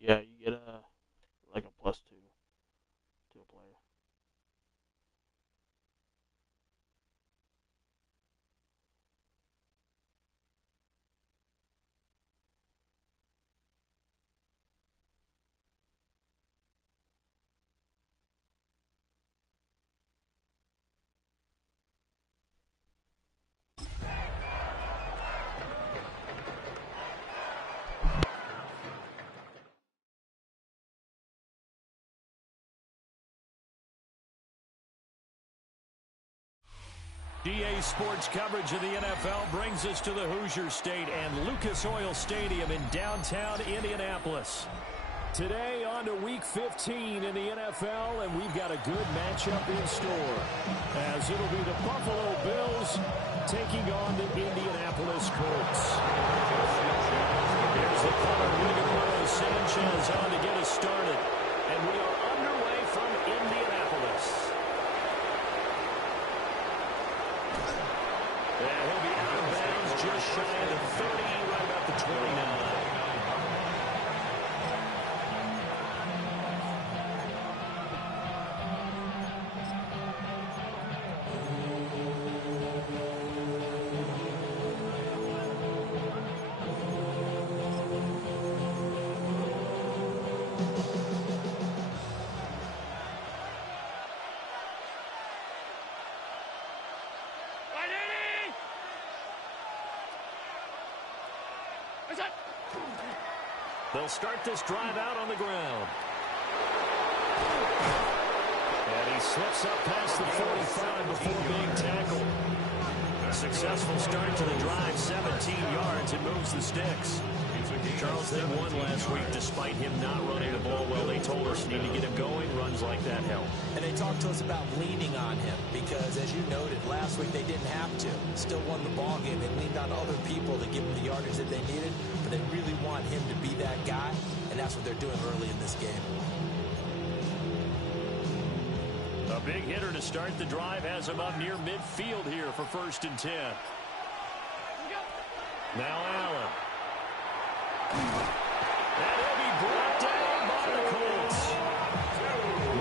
yeah, you get a like a +2 to a player. GA Sports coverage of the NFL brings us to the Hoosier State and Lucas Oil Stadium in downtown Indianapolis. Today on to Week 15 in the NFL, and we've got a good matchup in store, as it'll be the Buffalo Bills taking on the Indianapolis Colts. Here's the punter, Rigoberto Sanchez, on to get us started, and we are underway from Indianapolis. And he'll be out of bounds just shy of the 30, right about the 29. They'll start this drive out on the ground. And he slips up past the 45 before being tackled. A successful start to the drive, 17 yards, and moves the sticks. Charles, they won last week despite him not running the ball well. They told us need to get him going. Runs like that help. And they talked to us about leaning on him because, as you noted, last week they didn't have to. Still won the ball game. They leaned on other people to give them the yardage that they needed, but they really want him to be that guy, and that's what they're doing early in this game. A big hitter to start the drive has him up near midfield here for 1st and 10. Now Allen. And he'll be brought down by the Colts.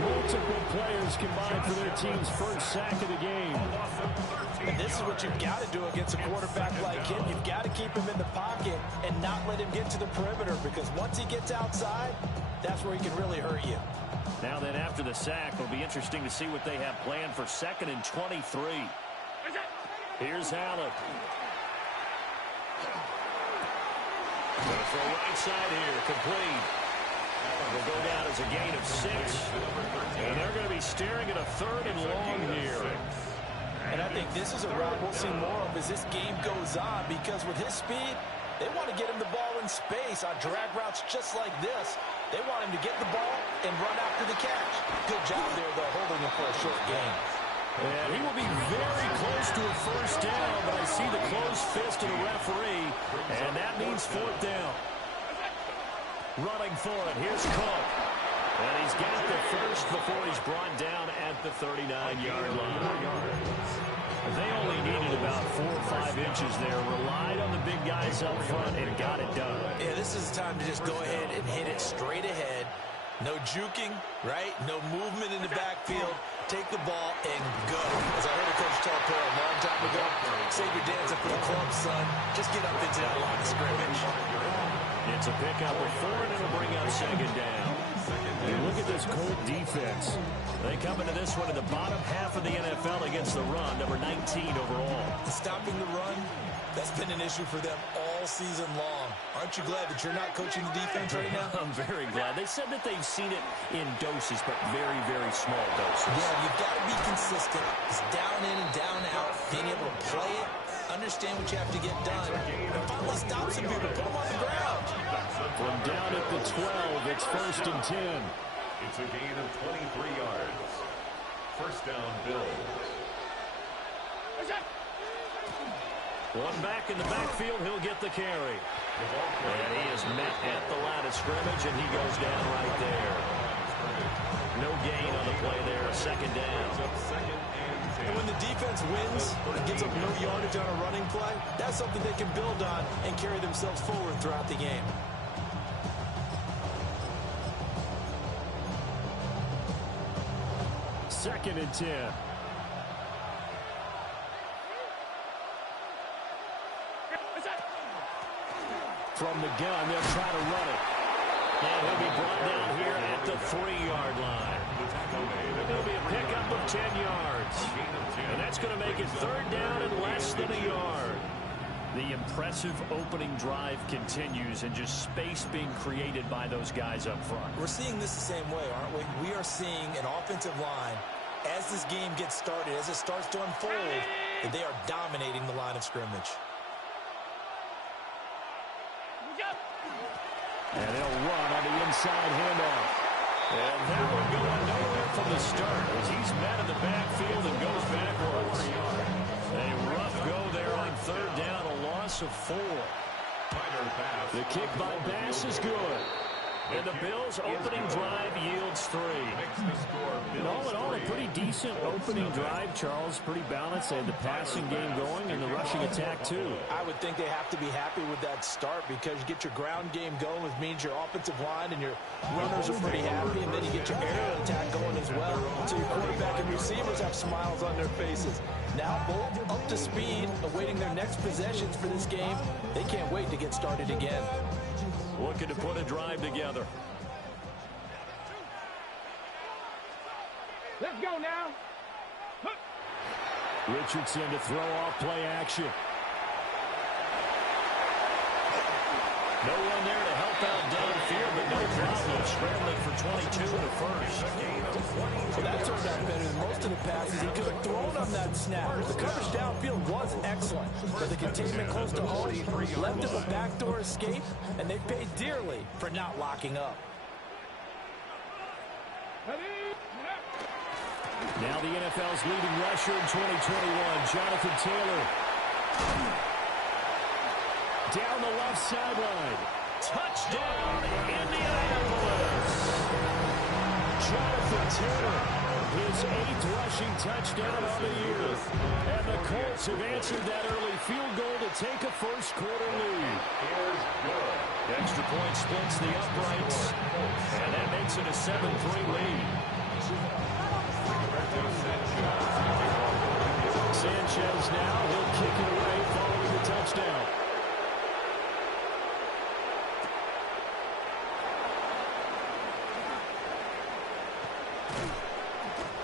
Multiple players combined for their team's first sack of the game. And this is what you've got to do against a quarterback like him. You've got to keep him in the pocket and not let him get to the perimeter, because once he gets outside, that's where he can really hurt you. Now then, after the sack, it'll be interesting to see what they have planned for 2nd and 23. Here's Allen. For right side here, complete. Will go down as a gain of 6. And they're going to be staring at a 3rd and long here. And I think this is a route we'll see more of as this game goes on, because with his speed, they want to get him the ball in space on drag routes just like this. They want him to get the ball and run after the catch. Good job there, though, holding him for a short gain. And he will be very close to a 1st down, but I see the closed fist of the referee, and that means 4th down. Running for it, here's Cook. And he's got the first before he's brought down at the 39-yard line. They only needed about 4 or 5 inches there, relied on the big guys up front, and got it done. Yeah, this is the time to just go ahead and hit it straight ahead. No juking, right? No movement in the backfield. Take the ball and go. As I heard a coach tell Pearl a long time ago, save your dancing for the club, son. Just get up into that line of scrimmage. It's a pickup of 4, and it'll bring up 2nd down. And look at this Colt defense. They come into this one in the bottom half of the NFL against the run, number 19 overall. Stopping the run, that's been an issue for them all season long. Aren't you glad that you're not coaching the defense right now? I'm very glad. They said that they've seen it in doses, but very, very small doses. Yeah, you've got to be consistent. It's down in and down out. Being able to play it, understand what you have to get done, and finally stop some people, put them on the ground. From down at the 12, it's 1st and 10. It's a gain of 23 yards. 1st down, Bills. One back in the backfield, he'll get the carry. And he is met at the line of scrimmage, and he goes down right there. No gain on the play there, 2nd down. And when the defense wins and gives up no yardage on a running play, that's something they can build on and carry themselves forward throughout the game. 2nd and 10. From the gun, they'll try to run it. And he'll be brought down here at the 3-yard line. It'll be a pickup of 10 yards. And that's going to make it 3rd down and less than a yard. The impressive opening drive continues, and just space being created by those guys up front. We're seeing this the same way, aren't we? We are seeing an offensive line, as this game gets started, as it starts to unfold, that they are dominating the line of scrimmage. And they'll run on the inside handoff. And that one going nowhere from the start as he's met in the backfield and goes backwards. A rough go there on 3rd down, a loss of 4. The kick by Bass is good. And the Bills' opening drive yields 3. And all in all, a pretty decent opening drive, Charles. Pretty balanced. They had the passing game going and the rushing attack, too. I would think they have to be happy with that start because you get your ground game going, which means your offensive line and your runners are pretty happy, and then you get your aerial attack going as well. So your quarterback and receivers have smiles on their faces. Now both up to speed, awaiting their next possessions for this game. They can't wait to get started again. Looking to put a drive together. Let's go now. Richardson to throw off play action. No one there to help out downfield, but no problem scrambling for 22 in the first. Well, that turned out better than most of the passes he could have thrown on that snap. The coverage downfield was excellent, but the containment close to home left him a backdoor escape, and they paid dearly for not locking up. Now the NFL's leading rusher in 2021, Jonathan Taylor. Down the left sideline. Touchdown, Indianapolis. Jonathan Taylor, his 8th rushing touchdown of the year. And the Colts have answered that early field goal to take a first-quarter lead. Extra point splits the uprights, and that makes it a 7-3 lead. Sanchez now, he'll kick it away following the touchdown.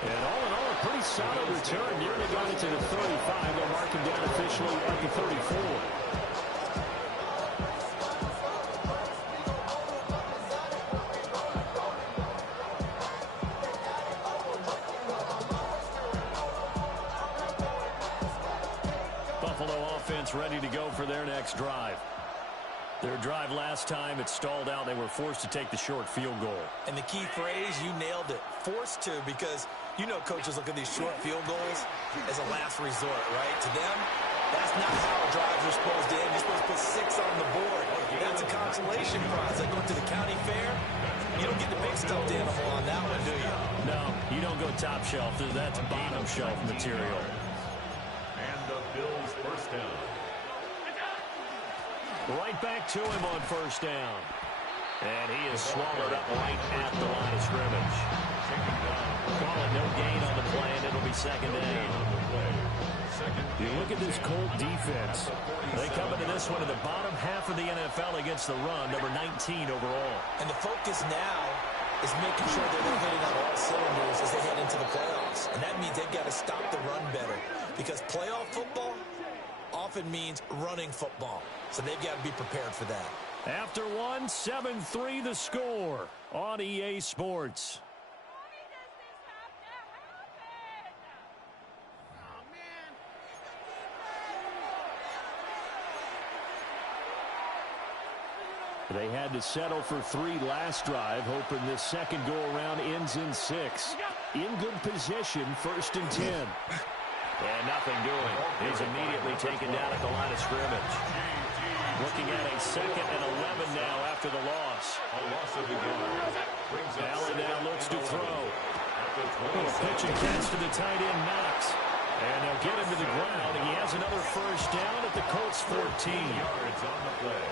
And all in all, a pretty solid return. Nearly got it to the 35. They'll mark him down officially at the 34. Ready to go for their next drive. Their drive last time, it stalled out. They were forced to take the short field goal. And the key phrase, you nailed it, forced to, because you know coaches look at these short field goals as a last resort, right? To them, that's not how drives are supposed to end. You're supposed to put 6 on the board. That's a consolation prize. Like going to the county fair, you don't get the big stuffed animal on that one, do you? No, you don't go top shelf. That's bottom shelf material. And the Bills' first down. Right back to him on first down. And he is swallowed up right at the line of scrimmage. Call it no gain on the play, and it'll be 2nd down. You look at this Colt defense. They come into this one in the bottom half of the NFL against the run, number 19 overall. And the focus now is making sure that they're hitting on all cylinders as they head into the playoffs. And that means they've got to stop the run better, because playoff football often means running football. So they've got to be prepared for that. After one, 7-3 the score on EA Sports. They had to settle for 3 last drive, hoping this second go-around ends in 6. In good position, 1st and 10. And nothing doing. He's immediately taken down at the line of scrimmage. Looking at a 2nd and 11 now after the loss. Allen now looks to throw. Little pitch and catch to the tight end, Knox. And they'll get him to the ground. And he has another first down at the Colts 14. Yards on the play.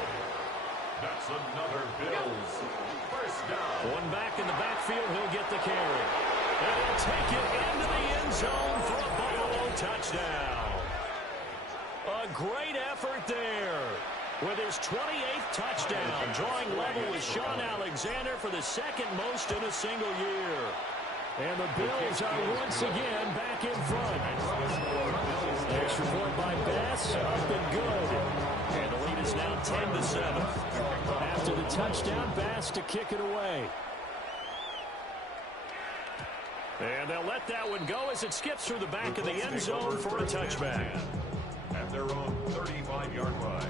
That's another Bills first down. One back in the backfield, he'll get the carry. And he'll take it into the end zone for a Buffalo touchdown. A great effort there. With his 28th touchdown, drawing level with Sean Alexander for the second most in a single year. And the Bills are once again back in front. Extra point by Bass, up and good. And the lead is now 10-7. After the touchdown, Bass to kick it away. And they'll let that one go as it skips through the back of the end zone for a touchback. At their own 35-yard line.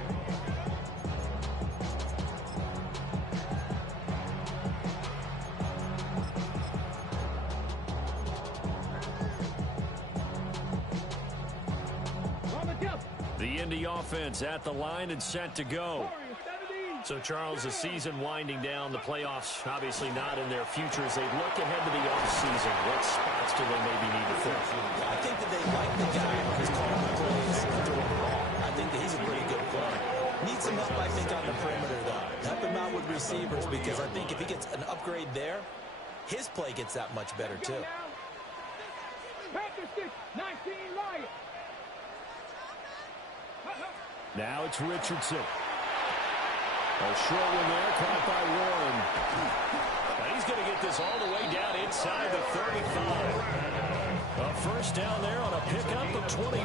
The Indy offense at the line and set to go. So, Charles, the season winding down, the playoffs obviously not in their future as they look ahead to the offseason. What spots do they maybe need to fill? I think that they like the guy who's calling the plays and throwing the ball. I think that he's a pretty good player. Needs some help, I think, on the perimeter, though. Help him out with receivers because I think if he gets an upgrade there, his play gets that much better, too. Now it's Richardson. A short one there, caught by Warren. Now he's going to get this all the way down inside the 35. A first down there on a pickup of 25.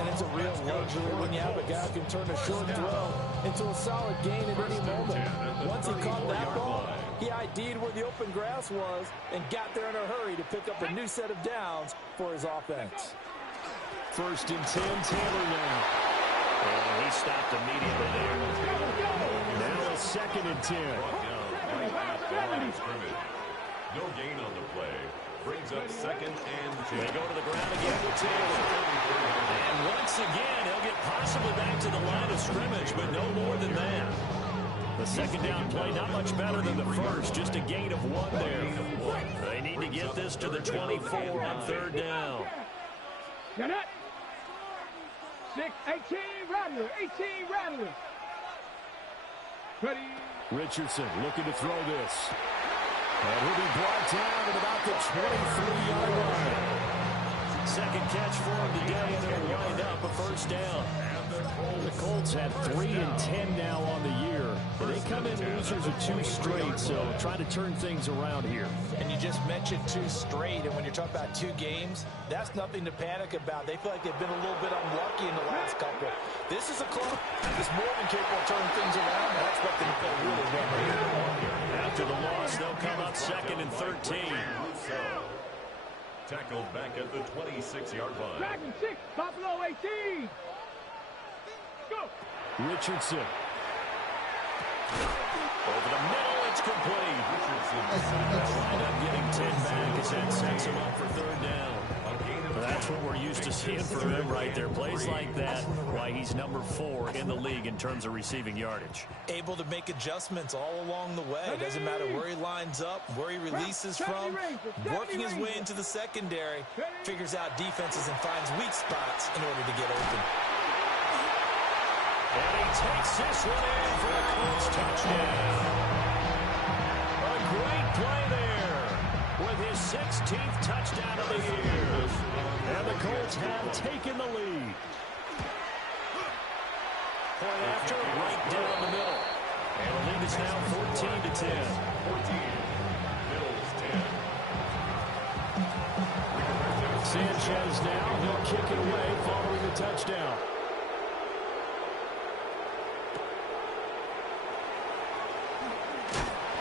And it's a real luxury when you have a guy who can turn a short throw into a solid gain at any moment. Once he caught that ball, he ID'd where the open grass was and got there in a hurry to pick up a new set of downs for his offense. First and 10, Taylor now. And he stopped immediately there. Now a second and 10. No gain on the play. Brings up second and 2. They go to the ground again with Taylor. And once again, he'll get possibly back to the line of scrimmage, but no more than that. The second down play not much better than the first, just a gain of 1 there. They need to get this to the 24 on third down. Get it. 6, 18, Rattler, 18, Rattler. Ready. Richardson looking to throw this. And he'll be brought down at about the 23-yard line. Second catch for him today, and they'll wind up a first down. The Colts have 3 and 10 now on the year. They come in losers of 2 straight, so trying to turn things around here. And you just mentioned 2 straight, and when you're talking about 2 games, that's nothing to panic about. They feel like they've been a little bit unlucky in the last couple. This is a club that's more than capable of turning things around, and I expect them to play really well. After the loss, they'll come up second and 13. Tackled back at the 26-yard line. Dragon 6, Buffalo 18. Go. Richardson. Over the middle, it's complete. Wind up getting 10 back as that sets him up for third down. That's what we're used to seeing from him right there. Plays like that, why he's number 4 in the league in terms of receiving yardage. Able to make adjustments all along the way. It doesn't matter where he lines up, where he releases from. Working his way into the secondary, figures out defenses and finds weak spots in order to get open. And he takes this one in for a Colts touchdown. A great play there with his 16th touchdown of the year. And the Colts have taken the lead. Point after, right down the middle. And the lead is now 14-10. 14. Bills 10. Sanchez now, he'll kick it away following the touchdown.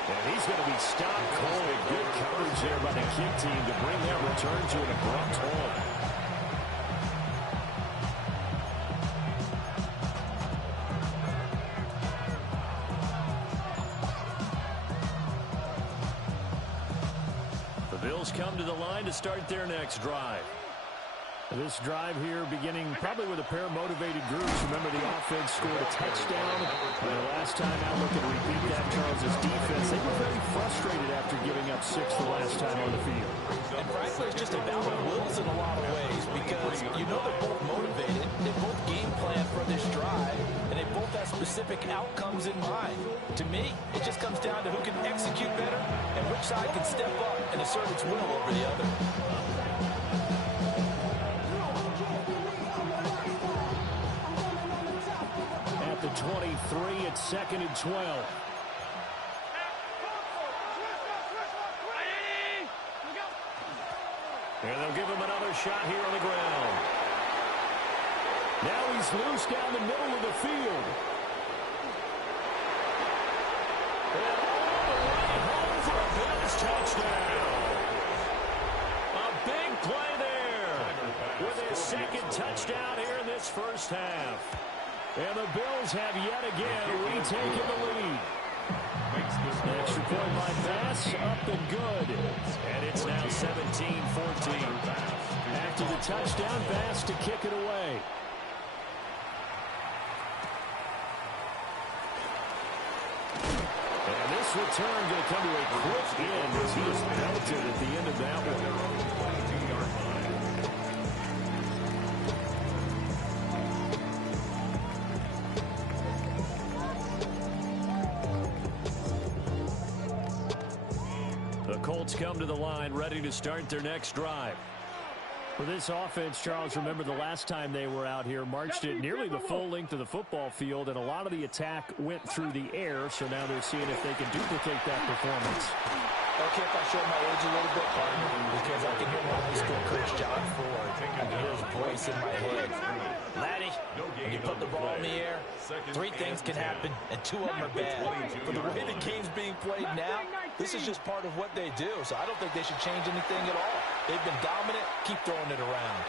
And he's going to be stopped cold. Good coverage there by the kick team to bring that return to an abrupt halt. The Bills come to the line to start their next drive. This drive here beginning probably with a pair of motivated groups. Remember, the offense scored a touchdown. And the last time out, looking to repeat that, Charles' defense, they were very frustrated after giving up 6 the last time on the field. And frankly, it's just a battle of wills in a lot of ways because you know they're both motivated. They both game plan for this drive, and they both have specific specific outcomes in mind. To me, it just comes down to who can execute better and which side can step up and assert its will over the other. At the 23, it's 2nd and 12. And they'll give him another shot here on the ground. Now he's loose down the middle of the field. And all the way home for a Bills touchdown. A big play there with his second touchdown here in this first half. And the Bills have yet again retaken the lead. Extra point by Bass, up and good. And it's now 17-14. After the touchdown, Bass to kick it away. And this return going to come to a quick end as he was belted at the end of that one. The Colts come to the line ready to start their next drive. For this offense, Charles, remember the last time they were out here, marched it nearly the full length of the football field, and a lot of the attack went through the air, so now they're seeing if they can duplicate that performance. Okay, if I show my age a little bit, partner, because I can hear my high school coach, John Ford. I can hear his voice in my head. Laddie, when you put the ball in the air, 3 things can happen, and 2 of them are bad. But the way the game's being played now, this is just part of what they do, so I don't think they should change anything at all. They've been dominant. Keep throwing it around.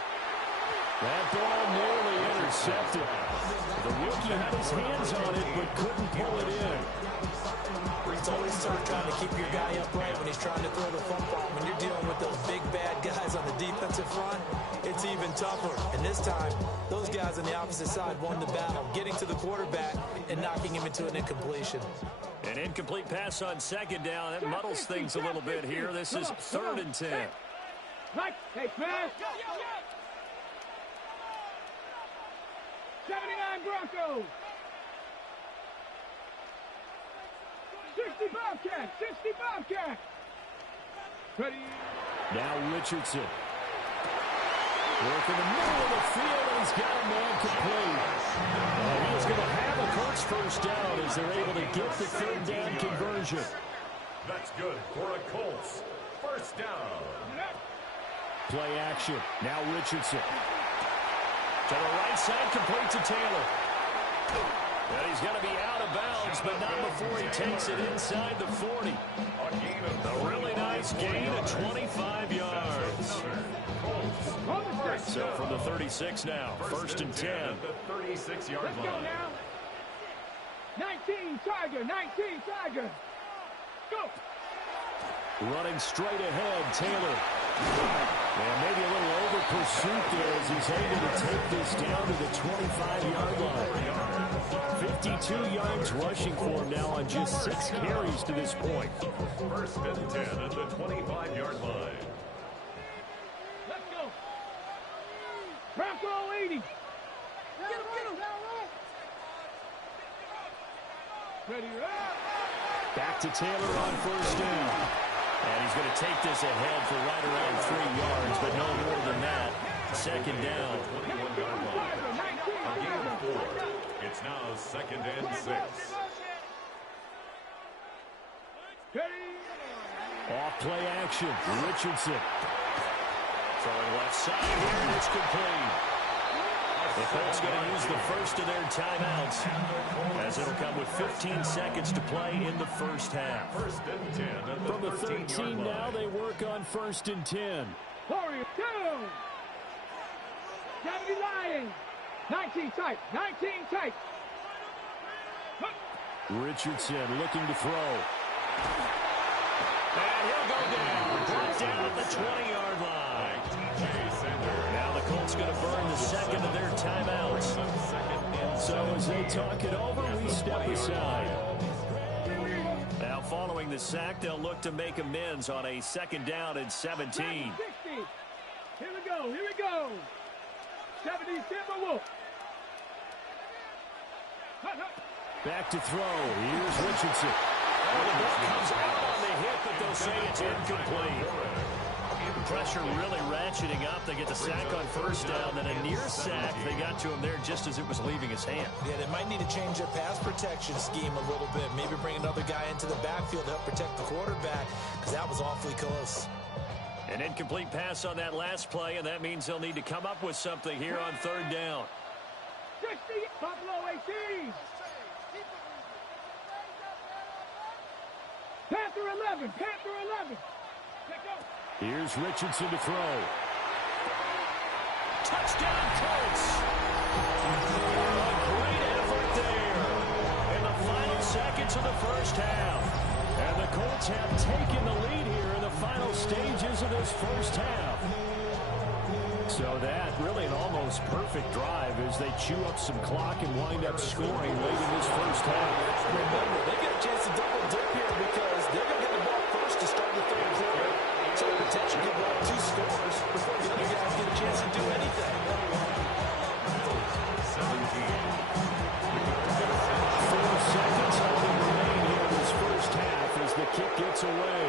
That ball nearly intercepted. The rookie had his hands on it, but couldn't pull it in. It's always sort of trying to keep your guy upright when he's trying to throw the football. When you're dealing with those big, bad guys on the defensive front, it's even tougher. And this time, those guys on the opposite side won the battle, getting to the quarterback and knocking him into an incompletion. An incomplete pass on 2nd down. That muddles things a little bit here. This is 3rd and 10. Hey, smash! 79 Broncos! 60 Bobcats! 60 Bobcats! Ready? Now Richardson. Work in the middle of the field, and he's got a man complete. He is going to have a Colts first down as they're able to get the 3rd down conversion. That's good for a Colts. First down. Play action. Now Richardson. To the right side, complete to Taylor. And he's going to be out of bounds, but not before he takes it inside the 40. A really nice gain of 25 yards. So from the 36 now, 1st and 10. The 36-yard line. Let's go now. 19 Tiger, 19 Tiger. Go. Running straight ahead, Taylor. And maybe a little over pursuit there as he's able to take this down to the 25-yard line. 52 yards rushing for him now on just 6 carries to this point. 1st and 10 at the 25-yard line. Let's go. Bronco 80. Get him. Ready, Back to Taylor on 1st down. And he's going to take this ahead for right around 3 yards, but no more than that. 2nd down. 21-yard line. A gain of 4. It's now 2nd and 6. Off play action. Richardson. Throwing left side here, and it's complete. The Colts going to use the first of their timeouts, as it'll come with 15 seconds to play in the first half. 1st and 10 at the From the 13 now, they work on 1st and 10. Warriors down. 70 Lions. 19 tight. 19 tight. Richardson looking to throw. And he'll go down. Brought down at the 20-yard line. Now the Colts going to burn the 2nd of their timeouts. So as they talk it over, we step aside. Now following the sack, they'll look to make amends on a 2nd down and 17. 60. Here we go. Here we go. 70 Timberwolf. Back to throw. Here's Richardson. Well, the ball comes out on the hit, but they'll say it's incomplete. Pressure really ratcheting up. They get the sack on first down, then a near sack. They got to him there just as it was leaving his hand. Yeah, they might need to change their pass protection scheme a little bit. Maybe bring another guy into the backfield to help protect the quarterback, because that was awfully close. An incomplete pass on that last play, and that means they'll need to come up with something here on third down. 60, Buffalo 18. Panther 11, Panther 11. Here's Richardson to throw. Touchdown, Colts! A great effort there in the final seconds of the first half. And the Colts have taken the lead here in the final stages of this first half. So that really an almost perfect drive as they chew up some clock and wind up scoring late in this first half. Remember, they get a chance to double dip here because they're going to get the ball first to start the third quarter. So the potential could blow 2 scores before the other guys get a chance to do anything. 4 seconds only remain here in this first half as the kick gets away.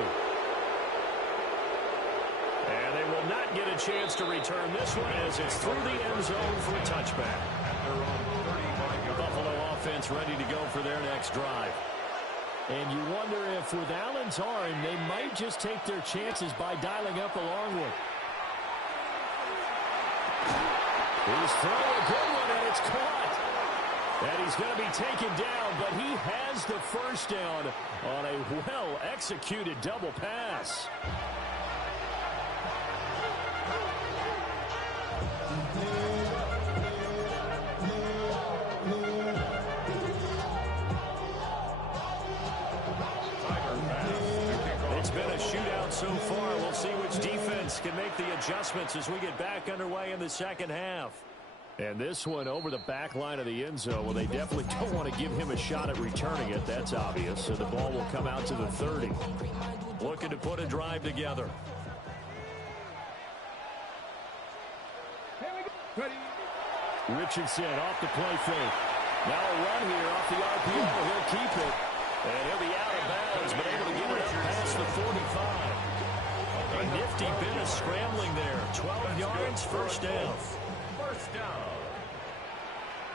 And they will not get a chance to return this one as it's through the end zone for a touchback. Buffalo offense ready to go for their next drive. And you wonder if with Allen's arm, they might just take their chances by dialing up a long one. He's throwing a good one, and it's caught. And he's going to be taken down, but he has the first down on a well-executed double pass. It's been a shootout so far. We'll see which defense can make the adjustments as we get back underway in the second half. And this one over the back line of the end zone. Well, they definitely don't want to give him a shot at returning it. That's obvious. So the ball will come out to the 30. Looking to put a drive together. Richardson off the play fake. Now a run here off the RPO. He'll keep it. And he'll be out of bounds, but able to get it up past the 45. A nifty bit of scrambling there. 12 yards, first down. First down.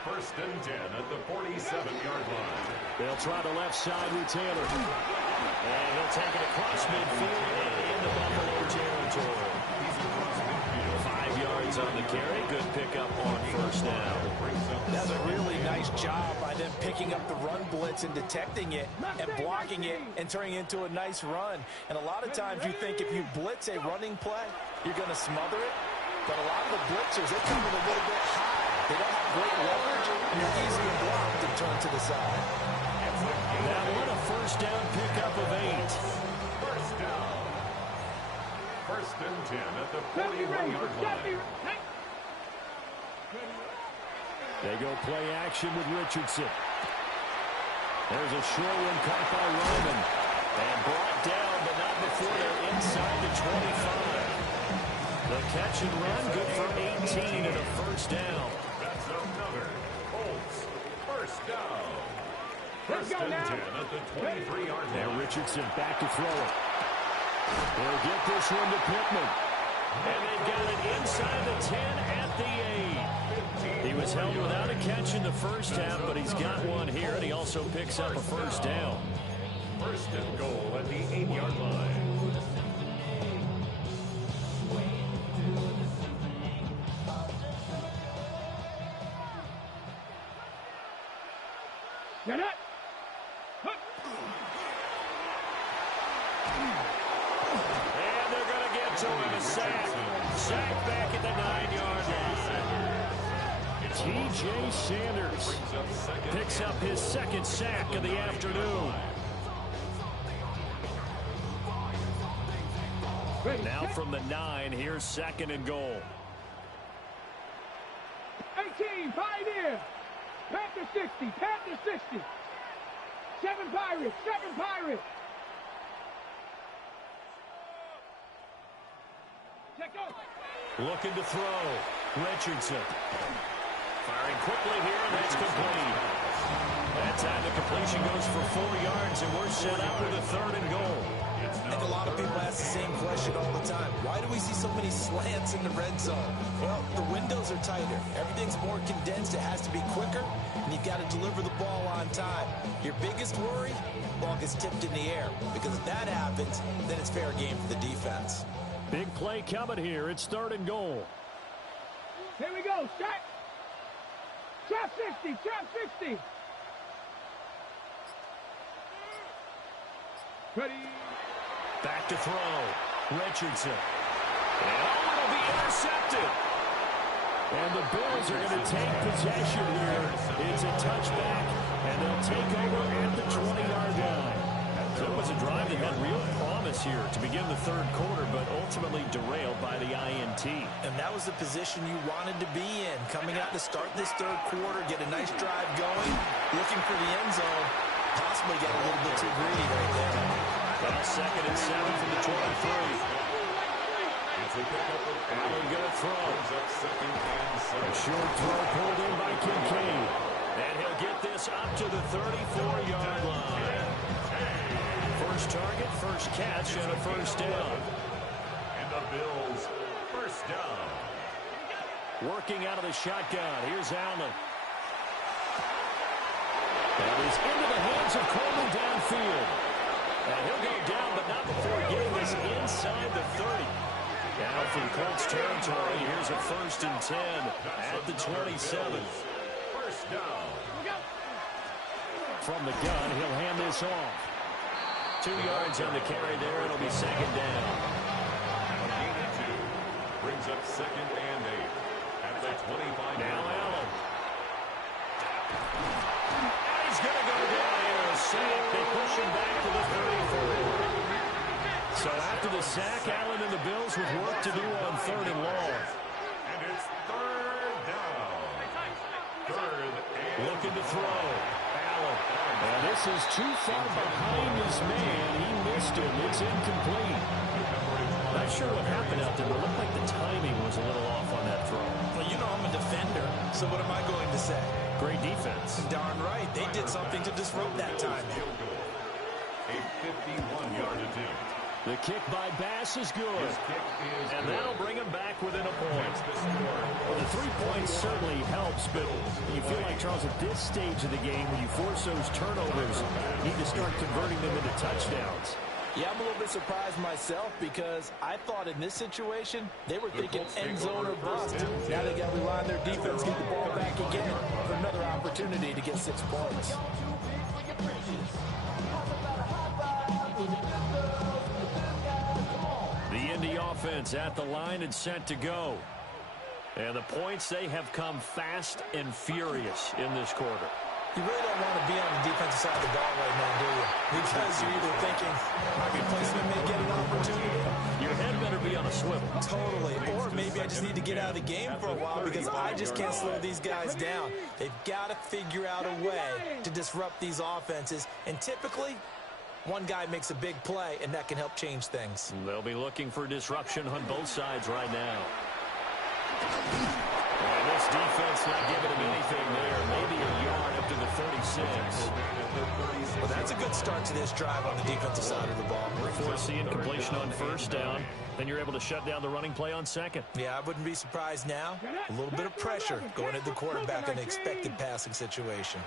First and 10 at the 47-yard line. They'll try the left side with Taylor. And he'll take it across midfield and into Buffalo territory. 5 yards on the carry. Good pickup on first down. That's a really nice job by them picking up the run blitz and detecting it and blocking it and turning it into a nice run. And a lot of times you think if you blitz a running play, you're going to smother it. But a lot of the blitzers, they come in a little bit high. They don't have great leverage, and you're easily blocked and turned to the side. Now what a first down pickup of 8. First down. First and 10 at the 41-yard line. They go play action with Richardson. There's a short one caught by Roman. And brought down, but not before they're inside the 25. The catch and run, good for 18 and a first down. That's another Colts first down. First and 10 at the 23-yard line. Now Richardson back to throw it. They'll get this one to Pittman. And they've got it inside the 10 at the 8. He was held without a catch in the first half, but he's got one here, and he also picks up a first down. First and goal at the 8-yard line. Get it! And they're going to get to him. A sack. Sack back at the 9-yard line. T.J. Sanders picks up his second sack of the afternoon. Now from the 9, here's second and goal. 18, Pioneer. Panther 60, Panther 60. 7 Pirates, 7 Pirates. Check out. Looking to throw. Richardson. Firing quickly here, and that's complete. That time the completion goes for 4 yards, and we're set up with a 3rd and goal. I think a lot of people ask the same question all the time. Why do we see so many slants in the red zone? Well, the windows are tighter. Everything's more condensed. It has to be quicker, and you've got to deliver the ball on time. Your biggest worry? Ball gets tipped in the air, because if that happens, then it's fair game for the defense. Big play coming here. It's 3rd and goal. Here we go. Shot. Trap 60. Trap 60. Ready. Back to throw. Richardson. And it'll be intercepted. And the Bills are going to take possession here. It's a touchback, and they'll take over at the 20-yard line. So it was a drive that had real promise here to begin the 3rd quarter, but ultimately derailed by the INT. And that was the position you wanted to be in. Coming out to start this 3rd quarter, get a nice drive going, looking for the end zone, possibly get a little bit too greedy right there. Well, 2nd and 7 from the 23. Allen going to throw. A short throw pulled in by Kincaid. And he'll get this up to the 34-yard line. First target, first catch, and a 1st down. And the Bills, 1st down. Working out of the shotgun. Here's Allen. That is into the hands of Coleman downfield. And he'll go down, but not before getting this inside the 30. Down from Colts territory. Here's a 1st and 10 at the 27. 1st down. From the gun, he'll hand this off. 2 yards on the carry there. It'll be 2nd down. A gain of 2. Brings up 2nd and 8. At the 25. Now Allen. He's going to go down here. A sack. They push him back to the 34. So after the sack, Allen and the Bills with work to do on 3rd and long. And it's 3rd down. 3rd and Looking to throw. Allen. And this is too far behind this man. He missed him. It's incomplete. Not sure what happened out there, but it looked like the timing was a little off on that throw. Well, you know I'm a defender, so what am I going to say? Great defense. Darn right. They did something to disrupt that time. a 51-yard attempt. The kick by Bass is good. And that'll bring him back within a point. Well, the 3 points certainly helps, but you feel like, Charles, at this stage of the game, when you force those turnovers, you need to start converting them into touchdowns. Yeah, I'm a little bit surprised myself because I thought in this situation, they were thinking end zone or bust. Now they got to rely on their defense, get the ball back again for another opportunity to get 6 points. The Indy offense at the line and set to go. And the points, they have come fast and furious in this quarter. You really don't want to be on the defensive side of the ball right now, do you? Because you're either thinking, my replacement may get an opportunity. Your head better be on a swivel. Totally. Or maybe I just need to get out of the game for a while because I just can't slow these guys down. They've got to figure out a way to disrupt these offenses. And typically, one guy makes a big play, and that can help change things. They'll be looking for disruption on both sides right now. And this defense not giving him anything there. Maybe a yard up to the 36. Well, that's a good start to this drive on the defensive side of the ball. Forcing completion on 1st down. Then you're able to shut down the running play on 2nd. Yeah, I wouldn't be surprised now. A little bit of pressure going at the quarterback in an expected passing situation.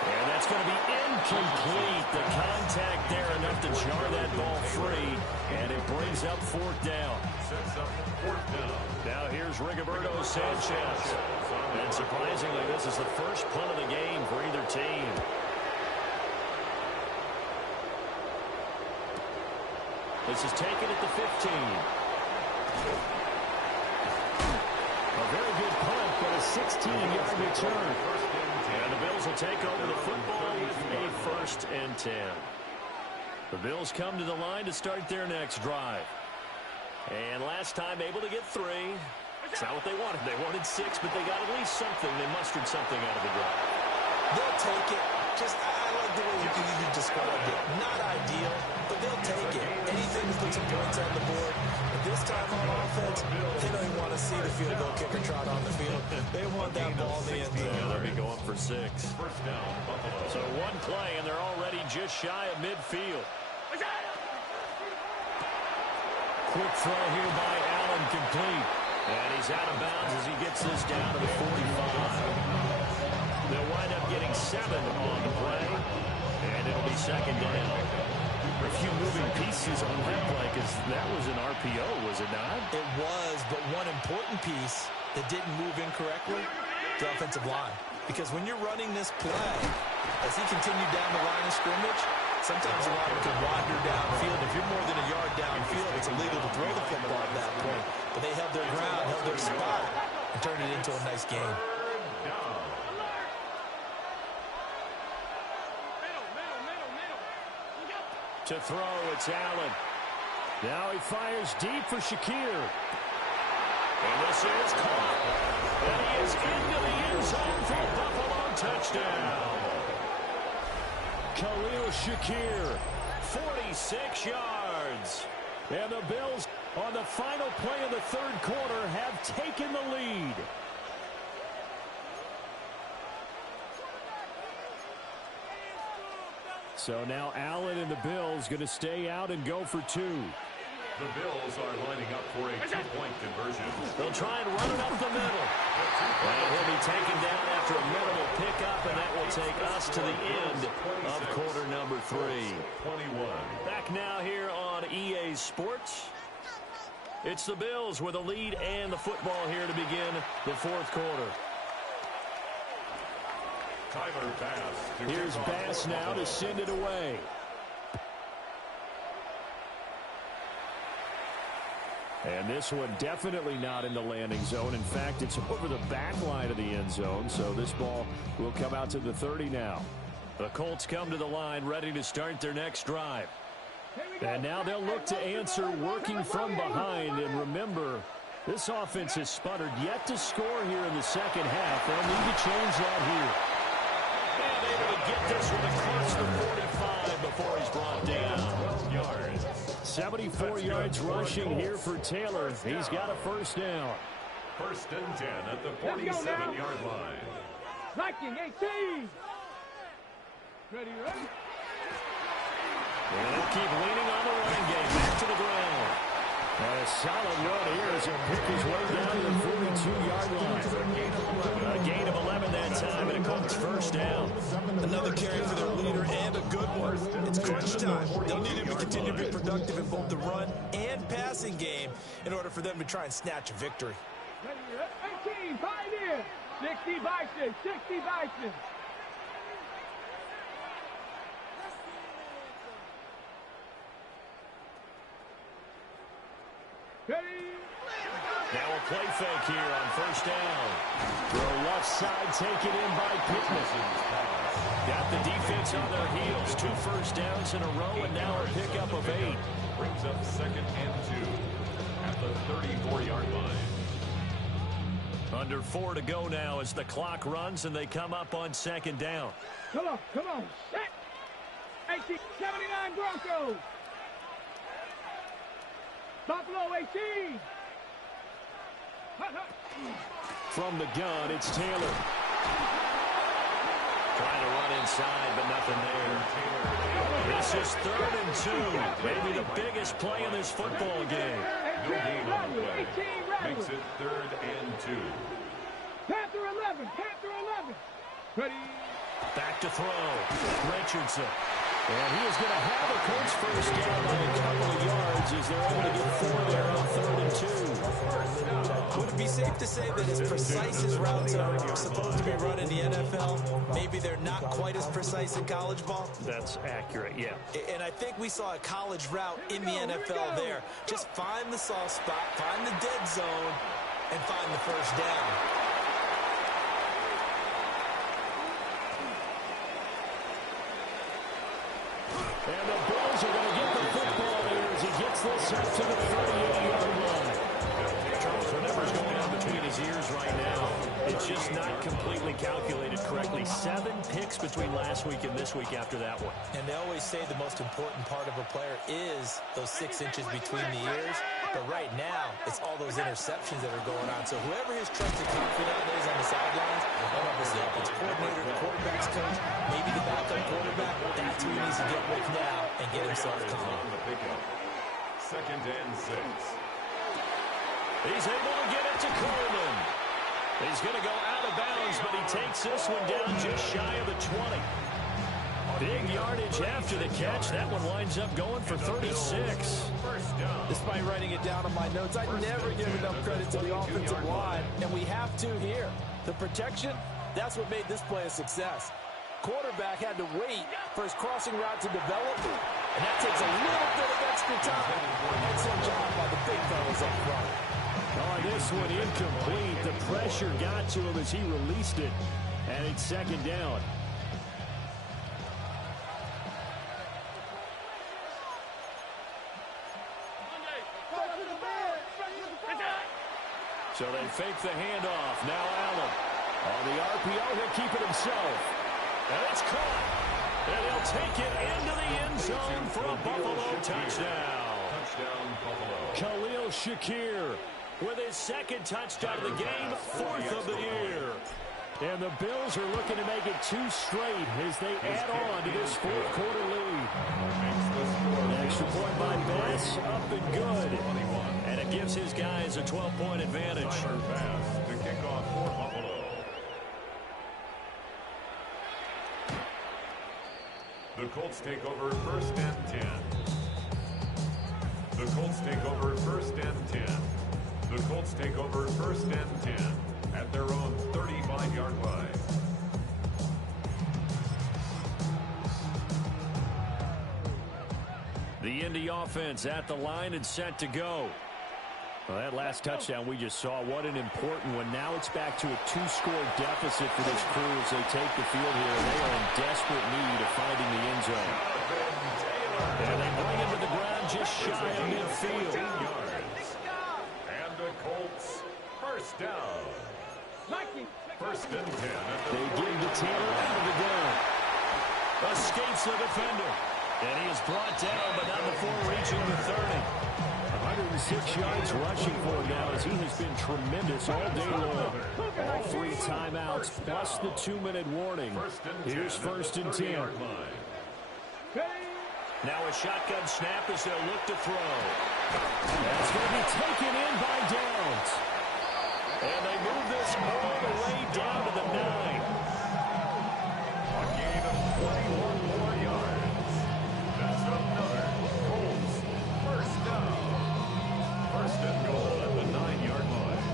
And that's going to be incomplete. The contact there enough to jar that ball free. And it brings up 4th down. Now here's Rigoberto Sanchez. And surprisingly, this is the first punt of the game for either team. This is taken at the 15. A very good punt, but a 16-yard return. And the Bills will take over the football with a 1st and 10. The Bills come to the line to start their next drive. And last time able to get 3. It's not what they wanted. They wanted 6, but they got at least something. They mustered something out of the drive. They'll take it. I like the way you described it. Not ideal, but they'll take it. Anything to put some points on the board. But this time on offense, they don't even want to see the field goal kicker trot on the field. They want that ball in the end zone. They'll be going for 6. First down, Buffalo. So one play, and they're already just shy of midfield. Quick throw here by Allen, complete. And he's out of bounds as he gets this down to the 45. They'll wind up getting 7 on the play, and it'll be second down. A few moving pieces on that play because that was an RPO, was it not? It was, but one important piece that didn't move incorrectly, the offensive line. Because when you're running this play, as he continued down the line of scrimmage, sometimes the lineman can wander downfield. If you're more than a yard downfield, it's illegal to throw the football at that point. But they held their ground, held their spot, and turned it into a nice game. To throw, it's Allen. Now he fires deep for Shakir. And this is caught. And he is into the end zone for a Buffalo touchdown. Khalil Shakir, 46 yards. And the Bills, on the final play of the third quarter, have taken the lead. So now Allen and the Bills going to stay out and go for 2. The Bills are lining up for a 2-point conversion. They'll try and run it up the middle. And he'll be taken down after a minimal pickup, and that will take us to the end of quarter number 3. 21. Back now here on EA Sports. It's the Bills with a lead and the football here to begin the fourth quarter. Tyler Bass. Here's Bass now to send it away. And this one definitely not in the landing zone. In fact, it's over the back line of the end zone. So this ball will come out to the 30 now. The Colts come to the line ready to start their next drive. And now they'll look to answer working from behind. And remember, this offense has sputtered yet to score here in the second half. They'll need to change that here. And able to get this one across the 45 before he's brought down. 74 yards rushing here for Taylor. He's got a first down. First and 10 at the 47-yard line. Viking 18. Ready, ready. And they'll keep leaning on the running game. Back to the ground. And a solid run here as he'll pick his way down to the 42-yard line. A gain of 11 that time, and a Colts first down. Another carry for their leader, and a good one. It's crunch time. They'll need him to continue to be productive in both the run and passing game in order for them to try and snatch a victory. 18, 5 in. 60 Bison, 60 Bison. Now a play fake here on first down. Throw left side, taken in by Pittman. Got the defense on their heels. 2 first downs in a row, and now a pickup of 8. Brings up second and 2 at the 34-yard line. Under 4 to go now as the clock runs, and they come up on second down. Come on, set. 1879 Broncos. Buffalo 18. From the gun, it's Taylor. Trying to run inside, but nothing there. This is 3rd and 2. Maybe the biggest play in this football game. No gain on the play. Makes it 3rd and 2. Panther 11. Panther 11. Ready. Back to throw. Richardson. And he is going to have a Colts first down by a couple of yards as they're able to get 4 there on 3rd and 2. Would it be safe to say that as precise as routes are supposed to be run in the NFL, maybe they're not quite as precise in college ball? That's accurate, yeah. And I think we saw a college route in the NFL there. Just find the soft spot, find the dead zone, and find the first down. And the Bills are going to get the football here as he gets this up to the 38-yard line. Charles, whatever's going on between his ears right now, it's just not completely calculated correctly. 7 picks between last week and this week after that one. And they always say the most important part of a player is those 6 inches between the ears. But right now, it's all those interceptions that are going on. So whoever his trusted confidant is on the sideline, to get with now and get himself calm. Second and 6. He's able to get it to Coleman. He's going to go out of bounds, but he takes this one down just shy of the 20. Big yardage after the catch. That one winds up going for 36. Despite writing it down on my notes, I never give enough credit to the offensive line, and we have to here. The protection, that's what made this play a success. Quarterback had to wait for his crossing route to develop, and that takes a little bit of extra time. Excellent job by the big fellas up front. On this one, incomplete. The pressure got to him as he released it, and it's second down. So they fake the handoff. Now Allen on the RPO. He'll keep it himself. And it's caught. And he'll take it into the end zone for a Buffalo touchdown. Touchdown, Buffalo. Khalil Shakir with his second touchdown of the game, 4th of the year. And the Bills are looking to make it 2 straight as they add on to this 4th quarter lead. Extra point by Bass, up and good. And it gives his guys a 12-point advantage. Pass to kick off for Buffalo. The Colts take over 1st and 10. The Colts take over 1st and 10. The Colts take over 1st and 10 at their own 35-yard line. The Indy offense at the line and set to go. Well, that last touchdown we just saw, what an important one. Now it's back to a 2-score deficit for this crew as they take the field here. They are in desperate need of finding the end zone. And they bring him to the ground just shy of midfield. And the Colts, 1st down. 1st and 10. They give to Taylor out of the gun. Escapes the defender. And he is brought down, but not before reaching the 30. 106 yards rushing for him now as he has been tremendous all day long. All 3 timeouts plus the 2-minute warning. Here's 1st and 10. Now a shotgun snap as they'll look to throw. That's going to be taken in by Downs. And they move this all the way down to the 9. A gain of 21 more yards. That's another Colts 1st down. 1st and goal at the 9-yard line.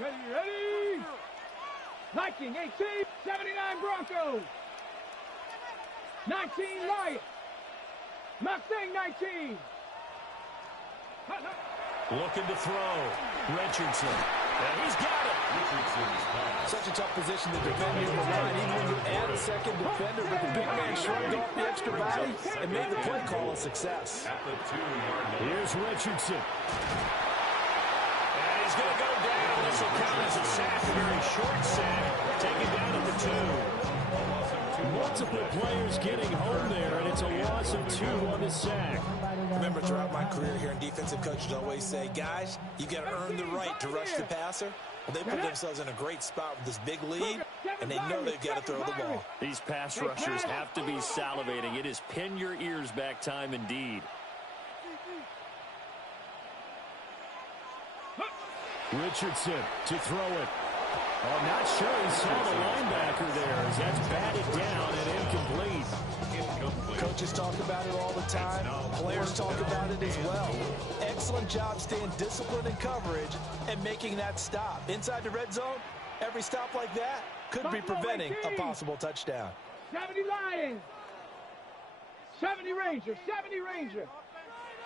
Ready? Viking 18, 79 Broncos. 19 Lions. Mustang 19. Looking to throw. Richardson. And he's got it. Richardson's pass. Such a tough position to defend near the line, even when you add a second defender, but the big man shrugged off the extra body and made the play call a success. At the 2-yard line. Here's Richardson. And he's going to go down. This will count as a sack, a very short sack. Taken down at the 2. Multiple players getting home there, and it's a loss of 2 on the sack. Remember, throughout my career here, defensive coaches always say, guys, you got to earn the right to rush the passer. Well, they put themselves in a great spot with this big lead, and they know they've got to throw the ball. These pass rushers have to be salivating. It is pin your ears back time indeed. Richardson to throw it. Oh, I'm not sure he saw the linebacker there as that's batted down and incomplete. Coaches talk about it all the time. Players talk about it as well. Excellent job staying disciplined in coverage and making that stop. Inside the red zone, every stop like that could be preventing a possible touchdown. 70 Lions. 70 Rangers. 70 Rangers.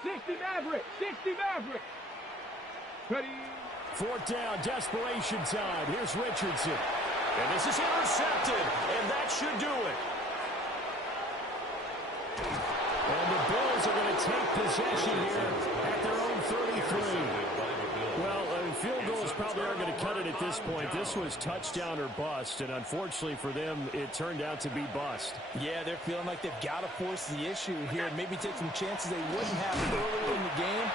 60 Mavericks. 60 Mavericks. Ready? 4th down, desperation time. Here's Richardson. And this is intercepted, and that should do it. And the Bills are going to take possession here at their own 33. Well, field goals probably aren't going to cut it at this point. This was touchdown or bust, and unfortunately for them, it turned out to be bust. Yeah, they're feeling like they've got to force the issue here and maybe take some chances they wouldn't have earlier in the game.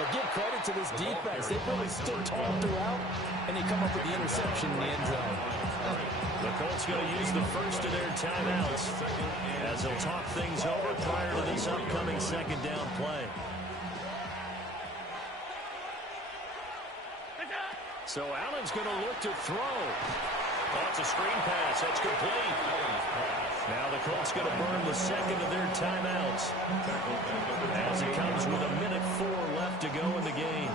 But give credit to this defense. They've really stood tall throughout, and they come up with the interception in the end zone. The Colts going to use the first of their timeouts as they'll talk things over prior to this upcoming second down play. So Allen's going to look to throw. Oh, it's a screen pass. That's complete. Now the Colts going to burn the second of their timeouts as it comes with 1:04 left to go in the game.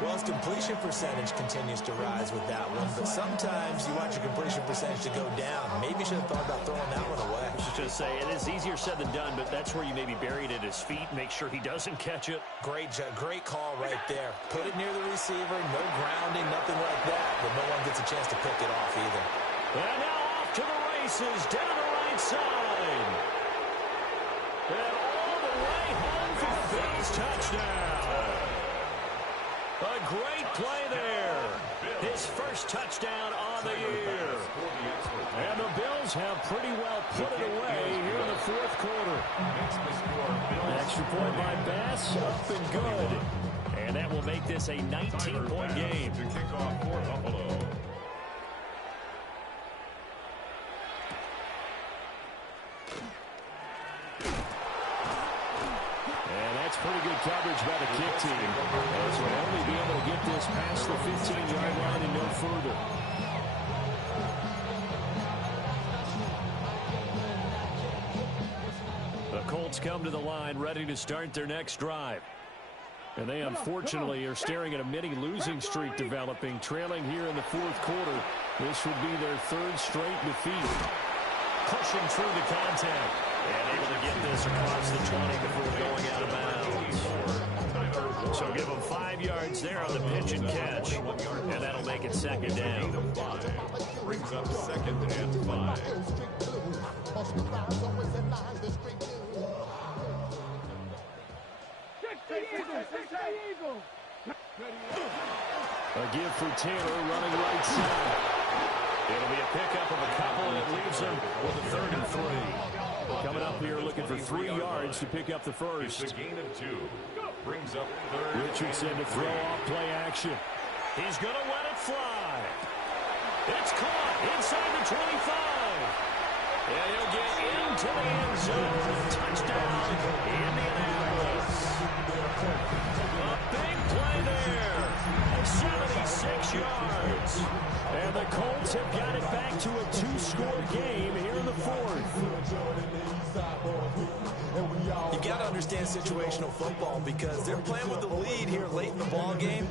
Well, his completion percentage continues to rise with that one, but sometimes you want your completion percentage to go down. Maybe you should have thought about throwing that one away. I was just say, it is easier said than done, but that's where you maybe bury it at his feet. Make sure he doesn't catch it. Great call right there. Put it near the receiver, no grounding, nothing like that, but no one gets a chance to pick it off either. And now off to the races, down the right side. And all the way home for Bill's touchdown. A great play there. His first touchdown on the year. And the Bills have pretty well put it away here in the fourth quarter. Extra point by Bass, up and good. And that will make this a 19-point game. To kick off for Buffalo. Pretty good coverage by the kick team. As will only be able to get this past the 15-yard line and no further. The Colts come to the line ready to start their next drive. And they unfortunately are staring at a mini losing streak developing, trailing here in the fourth quarter. This would be their third straight defeat. Pushing through the contact. And able to get this across the 20 before going out of bounds. So give them 5 yards there on the pitch and catch. And that'll make it second down. Brings up second and 5. A give for Taylor running right side. It'll be a pickup of a couple, and it leaves him with a 3rd and 3. Coming up here looking for 3 yards to pick up the first. It's a gain of 2. Brings up 3rd. Richardson to throw off play action. He's going to let it fly. It's caught inside the 25. And he'll get into the end zone. Touchdown, Indianapolis. A big play there. 76 yards. And the Colts have got it back to a 2-score game here in the fourth. You've got to understand situational football because they're playing with the lead here late in the ball game.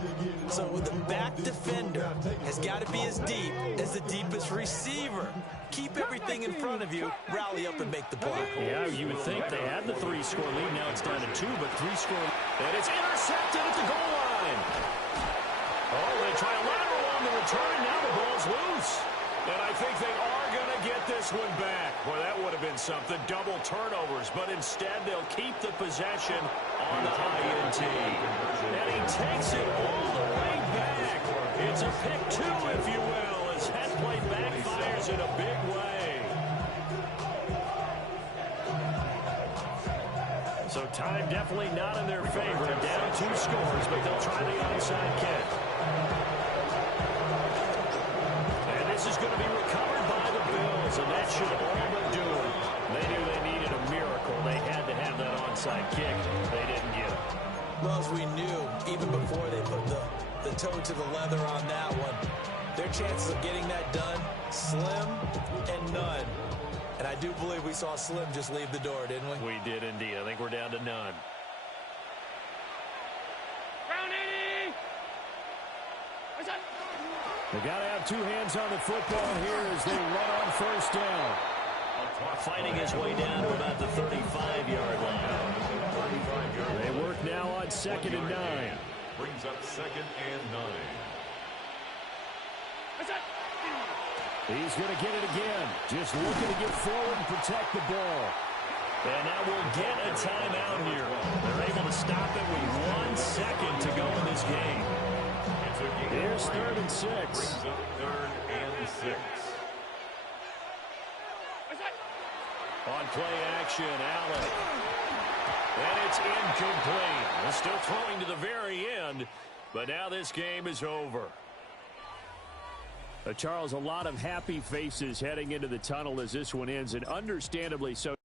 So the back defender has got to be as deep as the deepest receiver. Keep everything in front of you, rally up and make the play. Yeah, you would think they had the 3-score lead. Now it's down to 2, but 3-score. And it's intercepted at the goal line. Oh, they try a lateral on the return. Now the ball's loose. And I think they are going to get this one back. Boy, that would have been something. Double turnovers. But instead, they'll keep the possession on the INT. And he takes it all the way back. It's a pick 2, if you will, as head play backfires in a big way. So time definitely not in their favor. Down 2 scores, but they'll try the onside kick. And this is going to be recovered by the Bills, and that should all but do it. They knew they needed a miracle. They had to have that onside kick. They didn't get it. Well, as we knew, even before they put the toe to the leather on that one, their chances of getting that done, slim and none. And I do believe we saw Slim just leave the door, didn't we? We did indeed. I think we're down to none. They got to have 2 hands on the football here as they run on first down. Fighting his way down to about the 35-yard line. They work now on 2nd and 9. Brings up 2nd and 9. He's going to get it again. Just looking to get forward and protect the ball. And now we'll get a timeout here. They're able to stop it with 1 second to go in this game. Here's 3rd and 6. Brings up 3rd and 6. On play action, Allen. And it's incomplete. Well, still throwing to the very end, but now this game is over. Charles, a lot of happy faces heading into the tunnel as this one ends, and understandably so.